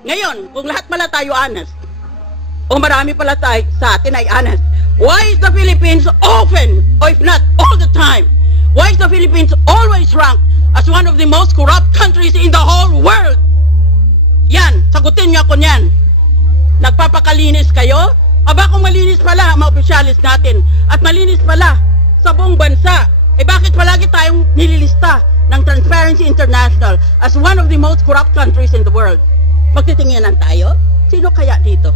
Ngayon, kung lahat pala tayo honest, o marami pala tayo sa atin ay honest, why is the Philippines often, or if not all the time, why is the Philippines always ranked as one of the most corrupt countries in the whole world? Yan, sagutin niyo ako niyan. Nagpapakalinis kayo? Aba kung malinis pala ang mga opisyalis natin at malinis pala sa buong bansa, eh bakit palagi tayong nililista ng Transparency International as one of the most corrupt countries in the world? Magtitinginan tayo? Sino kaya dito?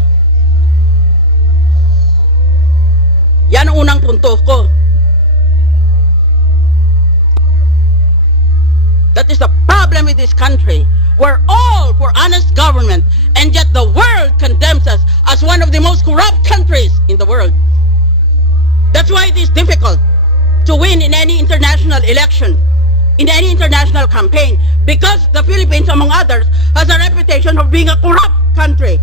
Yan ang unang punto ko. That is the problem with this country. We're all for honest government, and yet the world condemns us as one of the most corrupt countries in the world. That's why it is difficult to win in any international election, in any international campaign, because the Philippines, among others, has a reputation of being a corrupt country.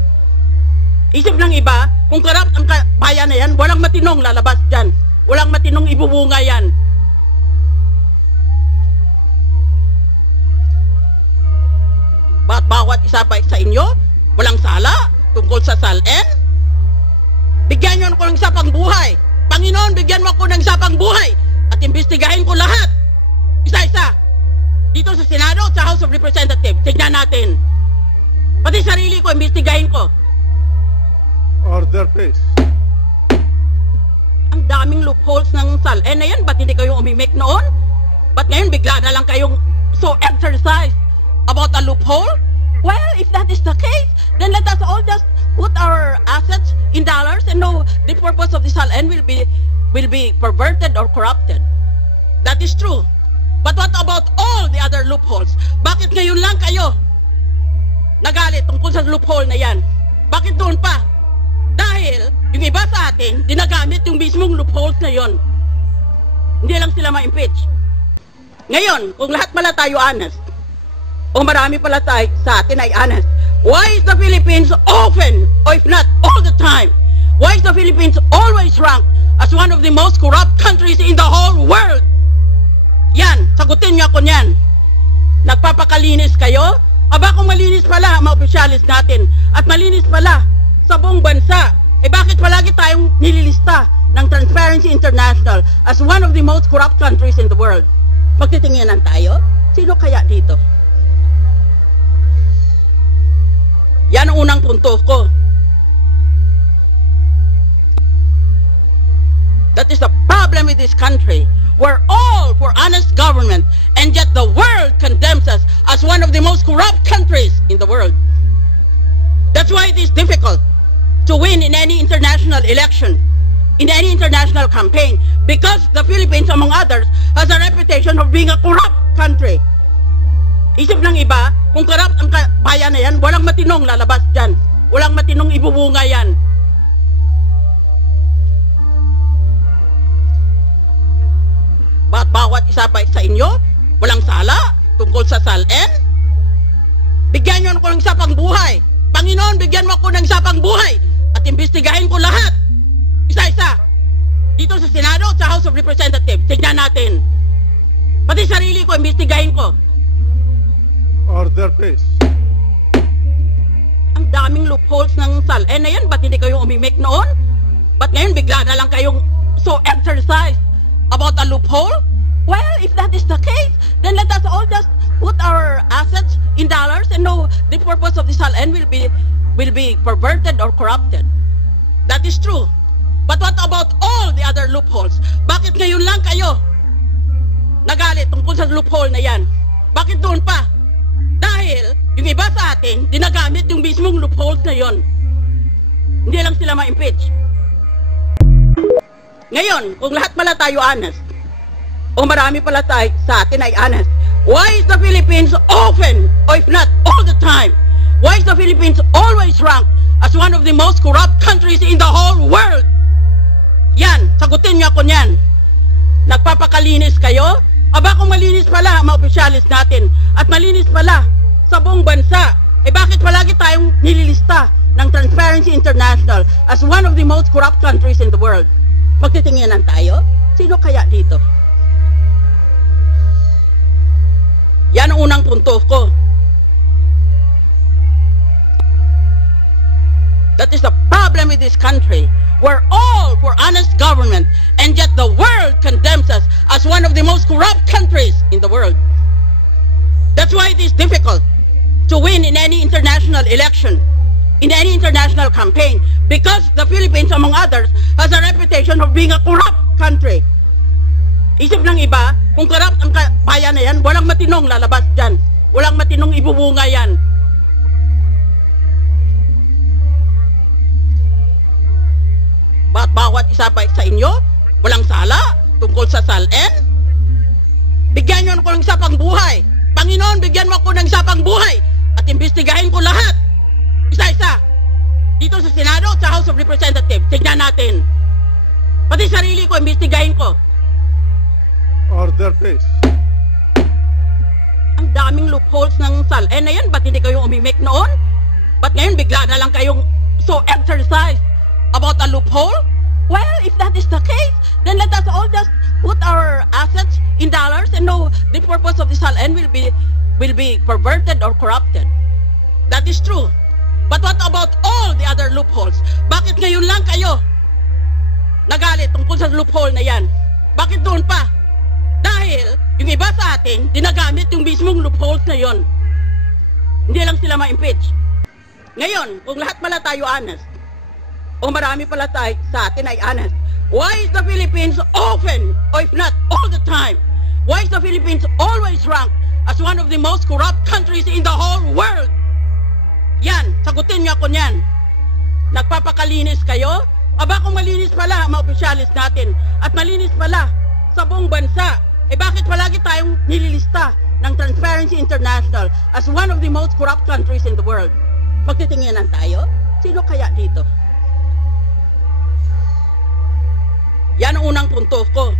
Isip ng iba, kung corrupt ang bayan na yan, walang matinong lalabas dyan. Walang matinong ibubunga yan. Ba't bawat isa ba sa inyo walang sala tungkol sa SALN? Bigyan nyo ako ng isa pang buhay. Panginoon, bigyan mo ako ng isa pang buhay at imbestigahin ko lahat. Isa-isa. Dito sa Senado at sa House of Representatives. Tignan natin. Pati sarili ko, imbestigahin ko. Order, please. Ang daming loopholes ng SALN na yan. Ba't hindi kayo umimik noon? Ba't ngayon bigla na lang kayong so exercised about a loophole? Well, if that is the case, then let us all just put our assets in dollars and know the purpose of the SALN will be perverted or corrupted. That is true. But what about all the other loopholes? Bakit ngayon lang kayo nagalit tungkol sa loophole na yan? Bakit doon pa? Dahil yung iba sa atin, dinagamit yung mismong loopholes na yon. Hindi lang sila ma-impeach. Ngayon, kung lahat pala tayo honest, o marami pala tayo sa atin ay honest, why is the Philippines often, or if not all the time, why is the Philippines always ranked as one of the most corrupt countries in the whole world? Yan, sagutin niyo ako niyan. Nagpapakalinis kayo? Aba kung malinis pala ang mga opisyalis natin at malinis pala sa buong bansa, eh bakit palagi tayong nililista ng Transparency International as one of the most corrupt countries in the world? Magtitinginan tayo? Sino kaya dito? Yan ang unang punto ko. That is the problem with this country. We're all for honest government, and yet the world condemns us as one of the most corrupt countries in the world. That's why it is difficult to win in any international election, in any international campaign, because the Philippines, among others, has a reputation of being a corrupt country. Isip ng iba, kung corrupt ang bayan na yan, walang matinong lalabas dyan. Walang matinong ibubunga yan. Ba't bawat isa ba sa inyo walang sala tungkol sa SALN? Bigyan nyo ako ng isa pang buhay. Panginoon, bigyan mo ako ng isa pang buhay at imbestigahin ko lahat. Isa-isa. Dito sa Senado at sa House of Representatives. Tignan natin. Pati sarili ko, imbestigahin ko. Order, please. Ang daming loopholes ng SALN na yan. Ba't hindi kayo umimik noon? Ba't ngayon bigla na lang kayong so exercised about a loophole? Well, if that is the case, then let us all just put our assets in dollars and know the purpose of the SALN will be perverted or corrupted. That is true. But what about all the other loopholes? Bakit ngayon lang kayo nagalit tungkol sa loophole na yan? Bakit doon pa? Dahil yung iba sa atin, dinagamit yung mismong loopholes na yon. Hindi lang sila ma-impeach. Ngayon, kung lahat pala tayo honest, o marami pala tayo sa atin ay honest, why is the Philippines often, or if not all the time, why is the Philippines always ranked as one of the most corrupt countries in the whole world? Yan, sagutin niyo ako niyan. Nagpapakalinis kayo? Aba kung malinis pala ang mga opisyalis natin at malinis pala sa buong bansa, eh bakit palagi tayong nililista ng Transparency International as one of the most corrupt countries in the world? Magtitinginan tayo? Sino kaya dito? Yan ang unang punto ko. That is the problem with this country. We're all for honest government, and yet the world condemns us as one of the most corrupt countries in the world. That's why it is difficult to win in any international election, in any international campaign, because the Philippines, among others, has a reputation of being a corrupt country. Isip ng iba, kung corrupt ang bayan na yan, walang matinong lalabas dyan. Walang matinong ibubunga yan. Bawat isa ba sa inyo, walang sala tungkol sa SALN? Bigyan nyo ako ng isa pang buhay. Panginoon, bigyan mo ako ng isa pang buhay at imbestigahin ko lahat. Isa-isa. Dito sa Senado at sa House of Representatives, tignan natin. Pati sarili ko, imbestigahin ko. Order, please. Ang daming loopholes ng SALN na yan. Ba't hindi kayo umimik noon? Ba't ngayon bigla na lang kayong so exercised about a loophole? Well, if that is the case, then let us all just put our assets in dollars and know the purpose of the SALN will be perverted or corrupted. That is true. But what about all the other loopholes? Bakit ngayon lang kayo nagalit tungkol sa loophole na yan? Bakit doon pa? Dahil yung iba sa atin, dinagamit yung mismong loopholes na yon. Hindi lang sila ma-impeach. Ngayon, kung lahat pala tayo honest, o marami pala tayo sa atin ay honest, why is the Philippines often, or if not all the time, why is the Philippines always ranked as one of the most corrupt countries in the whole world? Yan, sagutin niyo ako niyan. Nagpapakalinis kayo? Aba kung malinis pala ang mga opisyalis natin at malinis pala sa buong bansa, eh bakit palagi tayong nililista ng Transparency International as one of the most corrupt countries in the world? Magtitinginan tayo? Sino kaya dito? Yan ang unang punto ko.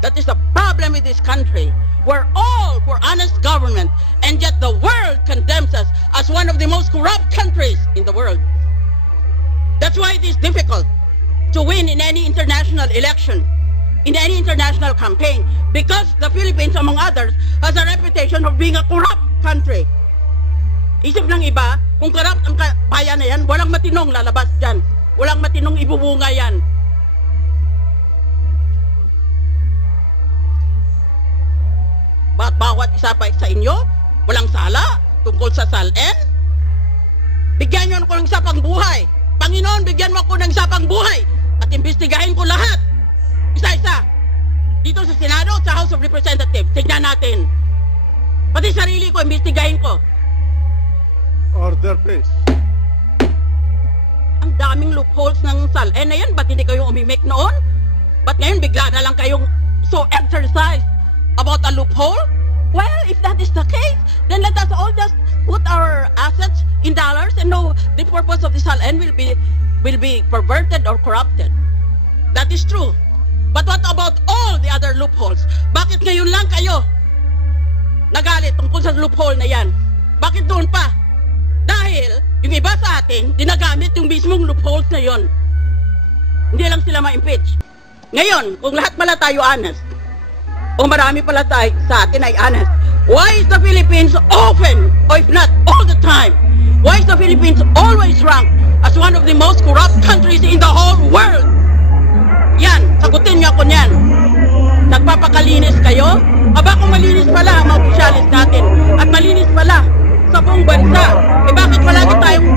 That is the problem with this country. We're all for honest government, and yet the world condemns us as one of the most corrupt countries in the world. That's why it is difficult to win in any international election, in any international campaign, because the Philippines, among others, has a reputation of being a corrupt country. Isip ng iba, kung corrupt ang bayan na yan, walang matinong lalabas dyan. Walang matinong ibubunga yan. Bawat isa ba sa inyo, walang sala tungkol sa SALN? Bigyan nyo ako ng isa pang buhay. Panginoon, bigyan mo ako ng isa pang buhay at imbestigahin ko lahat. Isa-isa. Dito sa Senado at sa House of Representatives, tignan natin. Pati sarili ko, imbestigahin ko. Order, please. Ang daming loopholes ng SALN na yan. Ba't hindi kayo umimik noon? Ba't ngayon bigla na lang kayong so exercised about a loophole? Well, if that is the case, then let us all just put our assets in dollars and know the purpose of the SALN will be perverted or corrupted. That is true. But what about all the other loopholes? Bakit ngayon lang kayo nagalit tungkol sa loophole na yan? Bakit doon pa? Dahil yung iba sa atin, dinagamit yung mismong loopholes na yon. Hindi lang sila ma-impeach. Ngayon, kung lahat pala tayo honest, o marami pala tayo sa atin ay honest, why is the Philippines often, or if not all the time, why is the Philippines always ranked as one of the most corrupt countries in the whole world? Yan, sagutin niyo ako niyan. Nagpapakalinis kayo? Aba kung malinis pala ang mga opisyalis natin at malinis pala sa buong bansa, eh bakit palagi tayong